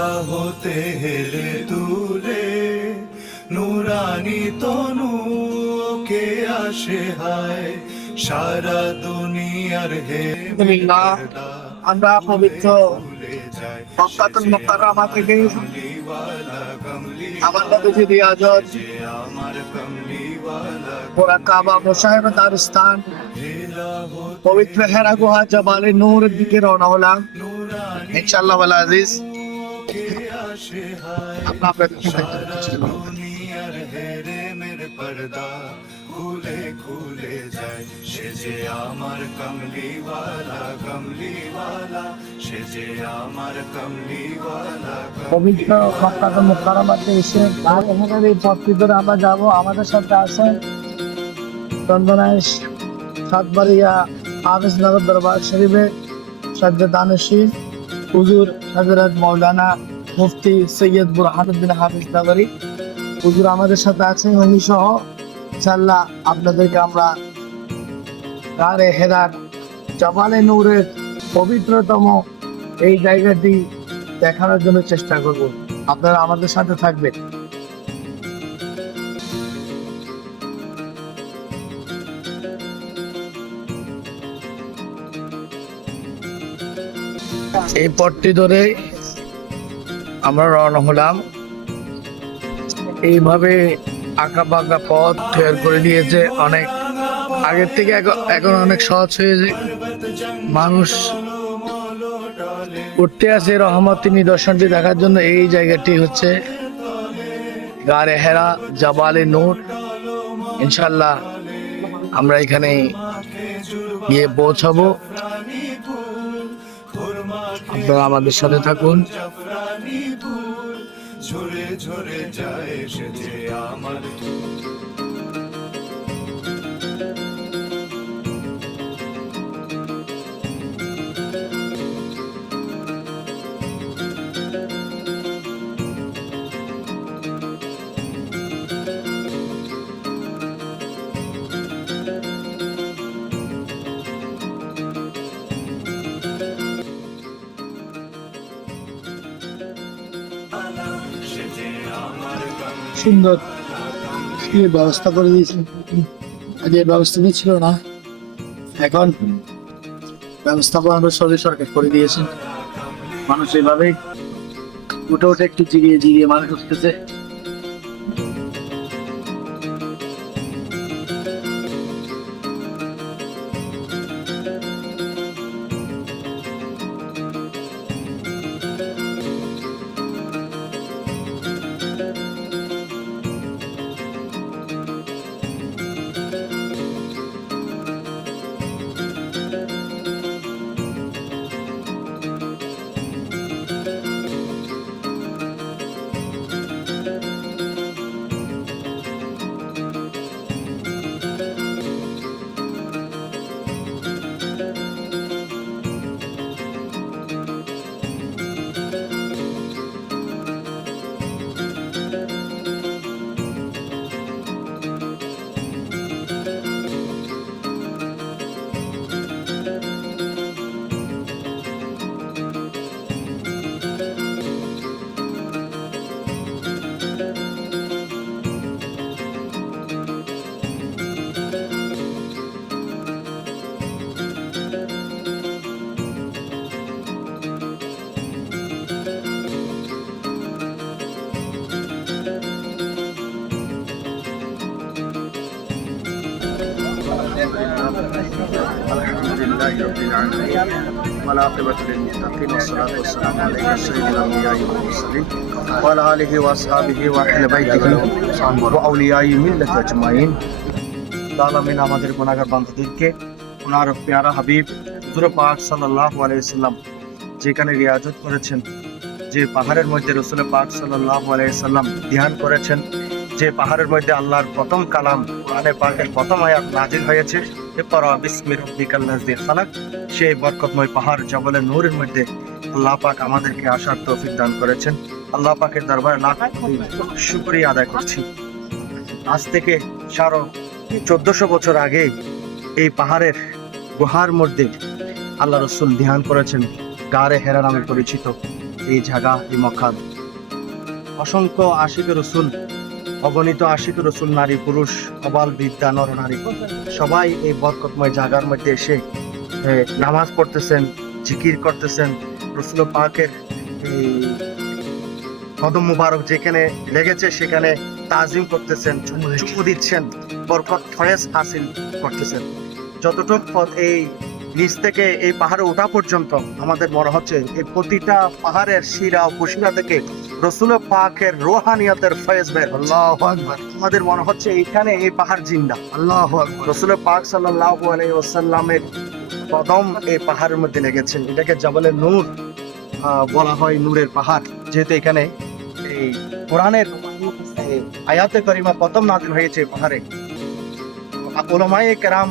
মক্কা হতে হেলে তুলে নুরানি তনু কে আসে হায় সারা দুনিয়ার হে আলহামদুলিল্লাহ, আমরা পবিত্র মক্কাতুল মুকাররমা থেকে আমার নবীজি রিয়াজত পুরা কাবা মুশাহিদ দারস্তান পবিত্র হেরা গুহা জাবালে নূরের দিকে রওনা হলাম ইনশাআল্লাহ ওয়াল আজিজ। আমরা আপনাদের দুনিয়ার হেরেমের পর্দা খুলে খুলে যায় সে যে আমার কমলিওয়ালা সে যে আমার কমলিওয়ালা পবিত্র মক্কাতুল মুকাররমাতে এসে এখানের এই পথটি ধরে আমরা যাবো। আমাদের সাথে আছেন চন্দনাইশ সাতবাড়িয়া হাফিজনগর দরবার শরীফের সদ্য দানশীল হুজুর হযরত মাওলানা মুফতি সৈয়দ বুরহানুদ্দিন হাফিজনগরী হুজুর আমাদের সাথে আছেন। উনি সহ ইনশাআল্লাহ আপনাদেরকে আমরা গারে হেরার জাবালে নূরের পবিত্রতম এই জায়গাটি দেখানোর জন্য চেষ্টা করব। আপনারা আমাদের সাথে থাকবেন। এই পথটি ধরে আমরা রওনা হলাম। এইভাবে আঁকা বাঁকা পথ তৈরি করে দিয়েছে, অনেক আগের থেকে এখন অনেক সহজ হয়েছে। মানুষ উঠতে আসে রহমতি নিদর্শনটি দেখার জন্য। এই জায়গাটি হচ্ছে গারে হেরা জাবালে নূর। ইনশাল্লাহ আমরা এখানে গিয়ে পৌঁছাবো। আপনারা আমাদের সাথে থাকুন। ঝরে ঝরে যায় সে যে আমার সুন্দর ব্যবস্থা করে দিয়েছেন। আগে ব্যবস্থা ছিল না, এখন ব্যবস্থাপনা সরকার করে দিয়েছেন। মানুষ এভাবেই উঠে উঠে একটু জিরিয়ে জিরিয়ে মানুষ উঠতেছে। لله رب العالمين والعاقبة للمتقين والصلاة والسلام على سيد الأنبياء والمرسلين وعلى آله وأصحابه وأهل بيته وأولياء ملة أجمعين। আলামিন আমাদের গুনাহগার বান্দাদেরকে ওনার প্যারা হাবিব হুজুর পাক সাল্লাল্লাহু আলাইহি সাল্লাম যেখানে রিয়াজত করেছেন, যে পাহাড়ের মধ্যে রাসূল পাক সাল্লাল্লাহু আলাইহি সাল্লাম ধ্যান করেছেন, যে পাহাড়ের মধ্যে আল্লাহর প্রথম কালাম কোরআনে পাকের প্রথম আয়াত নাযিল হয়েছে, ইকরা বিসমি রাব্বিকাল্লাযী খালাক, সেই বরকতময় পাহাড় জাবালে নূরের মধ্যে আল্লাহ পাক আমাদেরকে আসার তৌফিক দান করেছেন। আল্লাহ পাকের দরবারে লাখ শুকরিয়া আদায় করছি। আজ থেকে 1400 বছর আগে এই পাহাড়ের গুহার মধ্যে আল্লাহ রসুল ধ্যান করেছেন। গারে হেরা নামে পরিচিত এই জায়গা, এই মক্কা। অসংখ্য আশিক রসুল, অগণিত আশিক রসুল, নারী পুরুষ, আবাল বৃদ্ধা, নর নারী সবাই এই বরকতময় জায়গার মধ্যে এসে নামাজ পড়তেছেন, জিকির করতেছেন। রসুল পাকের এই কদম মুবারক যেখানে লেগেছে সেখানে তাজিম করতেছেন, চুমু দিচ্ছেন, বরকত ফয়েজ হাসিল করতেছেন। যতটুক পথ এই নিচ থেকে এই পাহাড়ে ওঠা পর্যন্ত আমাদের মনে হচ্ছে এই প্রতিটা পাহাড়ের শিরা উপশিরা থেকে রসুল পাকের রোহানিয়তের ফয়েজ বের হচ্ছে। আল্লাহু আকবার, আমাদের মনে হচ্ছে এইখানে এই পাহাড় জিন্দা। আল্লাহু আকবার। রসুল পাক সাল্লাল্লাহু আলাইহি ওয়াসাল্লামের কদম এই পাহাড়ের মধ্যে লেগেছে। এটাকে জাবালে নূর বলা হয়, নূরের পাহাড়, যেহেতু এখানে এই কোরআনের আয়াতে করিমা প্রথম নাজিল হয়েছে এই পাহাড়ে। উলামায়ে কেরাম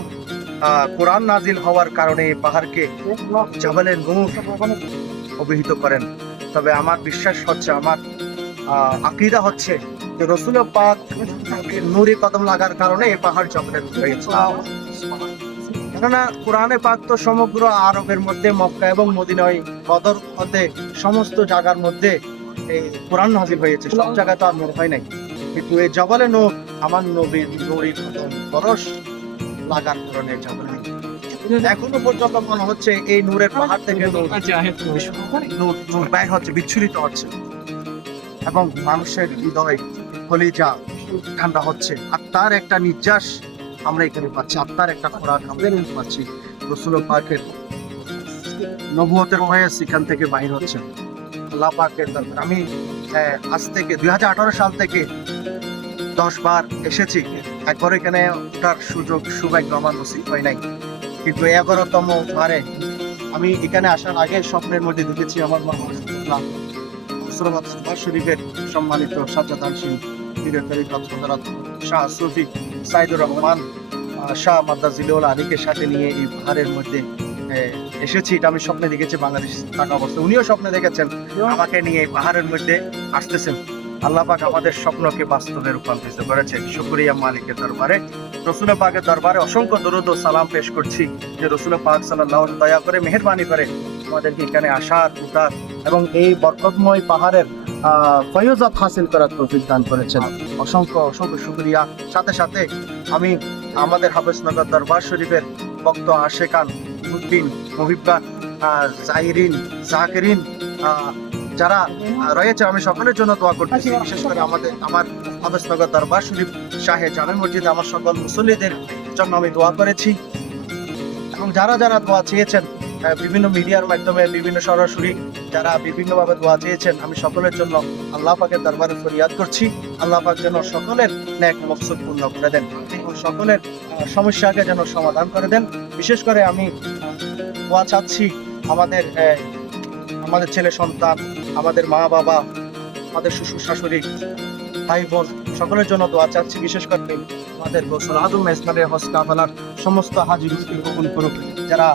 কোরআন নাজিল হওয়ার কারণে এই পাহাড়কে জাবালে নূর অভিহিত করেন। তবে আমার বিশ্বাস হচ্ছে, আমার আকীদা হচ্ছে যে রসুল পাক নূরে কদম লাগার কারণে এই পাহাড় জাবালে নূর হয়েছে। কেননা কোরআনে পাক তো সমগ্র আরবের মধ্যে মক্কা এবং মদিনায় বদর হতে সমস্ত জায়গার মধ্যে এই কোরআন নাজিল হয়েছে, সব জায়গায় তো আর নূর হয় নাই। কিন্তু এই জাবালে নূর আমার নবীর নূরে কদম বরস লাগার কারণে জাবালে নূর। এখনো পর্যন্ত মনে হচ্ছে এই নূরের পাহাড় থেকে নূর ব্যয় হচ্ছে, বিচ্ছুরিত হচ্ছে এবং মানুষের হৃদয় কলিজা ঠান্ডা হচ্ছে। আত্মার একটা নিঃশ্বাস আমরা এখানে পাচ্ছি, আত্মার একটা খোরাক আমরা এখানে পাচ্ছি। রসুল পাকের নবুয়তের ফয়েজ এখান থেকে বাহির হচ্ছে। আল্লাহ পাকের দরবার আমি আজ থেকে 2018 সাল থেকে 10 বার এসেছি। একবার এখানে ওঠার সুযোগ সৌভাগ্য আমার নসিব হয় নাই, কিন্তু 11তম বারে আমি এখানে আসার আগে স্বপ্নের মধ্যে দেখেছি আমার মা মুসলমান শরীফের সম্মানিত সাজ্জাদান সিং পীরের তরিকত হযরত শাহ সুফি সাইদুর রহমান শাহ মাদ্দাজিলুল আলীকে সাথে নিয়ে এই পাহাড়ের মধ্যে এসেছি। এটা আমি স্বপ্নে দেখেছি বাংলাদেশ থাকা অবস্থায়। উনিও স্বপ্নে দেখেছেন আমাকে নিয়ে এই পাহাড়ের মধ্যে আসতেছেন। আল্লাহ পাক আমাদের স্বপ্নকে বাস্তবে রূপান্তরিত করেছেন। শুকরিয়া মালিকের দরবারে, রসুল পাকের দরবারে অসংখ্য দরুদ ও সালাম পেশ করছি যে রসুল পাক সাল্লাল্লাহু আলাইহি দয়া করে মেহেরবানি করে আমাদেরকে এখানে আসার, উঠার এবং এই বরকতময় পাহাড়ের ফয়জাত হাসিল করার তৌফিক দান করেছেন। অসংখ্য অসংখ্য শুকরিয়া। সাথে সাথে আমি আমাদের হাফেজনগর দরবার শরীফের ভক্ত আশেকান, মুহিব্বিন, মুহিব্বান, জাহিরিন, জাকিরিন যারা রয়েছে, আমি সকলের জন্য দোয়া করতেছি। বিশেষ করে আমার হাফেজনগর দরবার শরীফ শাহে জামে মসজিদে আমার সকল মুসল্লিদের জন্য আমি দোয়া করেছি এবং যারা যারা দোয়া চেয়েছেন বিভিন্ন মিডিয়ার মাধ্যমে, বিভিন্ন সরাসরি যারা বিভিন্নভাবে দোয়া চেয়েছেন, আমি সকলের জন্য আল্লাহ পাকের দরবারে ফরিয়াদ করছি। আল্লাহ পাক যেন সকলের নেক মকসুদ পূর্ণ করে দেন এবং সকলের সমস্যাকে যেন সমাধান করে দেন। বিশেষ করে আমি দোয়া চাচ্ছি আমাদের ছেলে সন্তান, আমাদের মা বাবা, আমাদের শ্বশুর শাশুড়ি, ভাই বোন সকলের জন্য দোয়া চাচ্ছি। বিশেষ করে আমাদের গোসল আজম ইসলামের হজ কাফেলার সমস্ত হাজিরকে কবুল করুক, যারা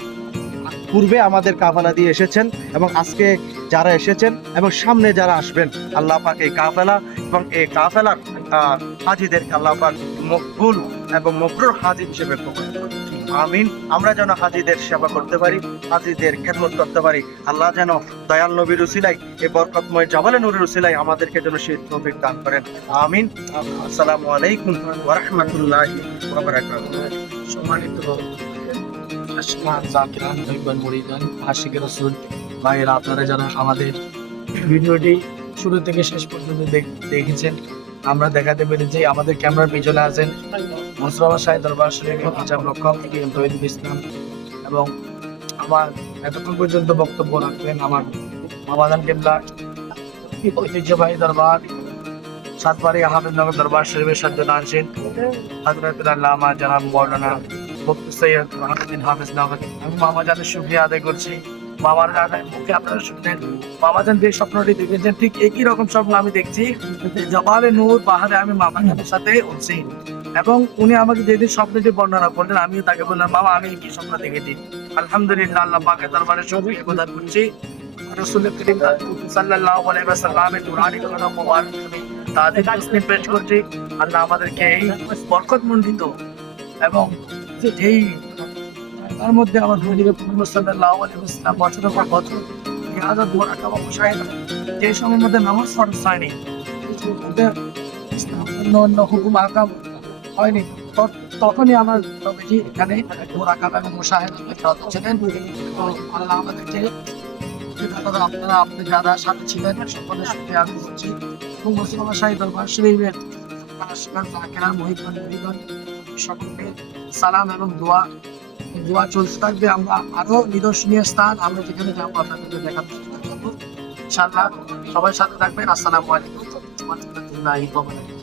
পূর্বে আমাদের কাফেলা দিয়ে এসেছেন এবং আজকে যারা এসেছেন এবং সামনে যারা আসবেন। আল্লাহ পাক এই কাফেলা এবং এই কাফেলার হাজিদেরকে আল্লাহ পাক মকবুল এবং মকরুর হাজি হিসেবে কবুল করুন। আমিন। আমরা যেন হাজিদের সেবা করতে পারি, হাজিদের খেদমত করতে পারি। আল্লাহ যেন দয়াল নবীর উসিলায়, এই বরকতময় জাবালে নূরের উসিলায় আমাদেরকে যেন সেই তৌফিক দান করেন। আমিন। আসসালামু আলাইকুম ওয়া রাহমাতুল্লাহি ওয়া বারাকাতুহু। সম্মানিত জাকিরান, মুহিব্বান, মুরিদান, আশিক রাসূল ভাইয়েরা, আপনারা যারা আমাদের ভিডিওটি শুরু থেকে শেষ পর্যন্ত দেখেছেন, আমরা দেখাতে পেরেছি আমাদের ক্যামেরার পিছনে আছেন মুসলমান শাহী দরবার শরীফের হিজাব রক্ষক তৌহিদুল ইসলাম এবং আমার এতক্ষণ পর্যন্ত বক্তব্য রাখবেন আমার মামাজান কেবলা ঐতিহ্যবাহী দরবার সাতবাড়িয়া হাফেজনগর দরবার শরীফের সাজ্জাদান সিং হযরতুল আল্লামা জনাব মাওলানা মুফতি সৈয়দ রাহমাতুদ্দিন হাফেজনগর। আমি মামাজানের শুকরিয়া আদায় করছি। মামার মুখে আপনারা শুনলেন মামাজান যে স্বপ্নটি দেখেছেন, ঠিক একই রকম স্বপ্ন আমি দেখছি। জাবালে নূর পাহাড়ে আমি মামাজানের সাথে উঠছি এবং উনি আমাকে যেদিন স্বপ্নটি বর্ণনা করলেন, আমিও তাকে বললাম, মামা আমি কি স্বপ্ন দেখেছি। আলহামদুলিল্লাহ, আল্লাহ পাকের দরবারে শুকরিয়া প্রদান করছি। রাসূল করিম সাল্লাল্লাহু আলাইহি ওয়াসাল্লামের নুরানি কলম মোবারক তাদের তাসলিম পেশ করছি। আল্লাহ আমাদেরকে এই বরকতমণ্ডিত এবং এই তার মধ্যে আমার নবী মুহাম্মদ সাল্লাল্লাহু আলাইহি ওয়াসাল্লাম বছরের পর বছর ইহাদত মুরাকাবা মুশাহিদা যে সময়ের মধ্যে নামাজ ফরজ হয়নি, অন্য অন্য হুকুম আহকাম হয়নি, তখনই আমার নবীজি এখানে মুরাকাবা এবং মুশাহিদা রত ছিলেন। তো আল্লাহ আমাদেরকে আপনারা আপনি যারা সাথে ছিলেন সকলের সাথে আমি বলছি এবং মুসলমান শাহী দরবার শরীফের সকলকে সালাম এবং দোয়া চলতে থাকবে। আমরা আরো নিদর্শনীয় স্থান আমরা যেখানে যাবো আপনাদেরকে দেখার চেষ্টা করবো ইনশাআল্লাহ। সবাই সাথে থাকবেন। আসসালামু আলাইকুম ওয়া রাহমাতুল্লাহি ওয়া বারাকাতুহু।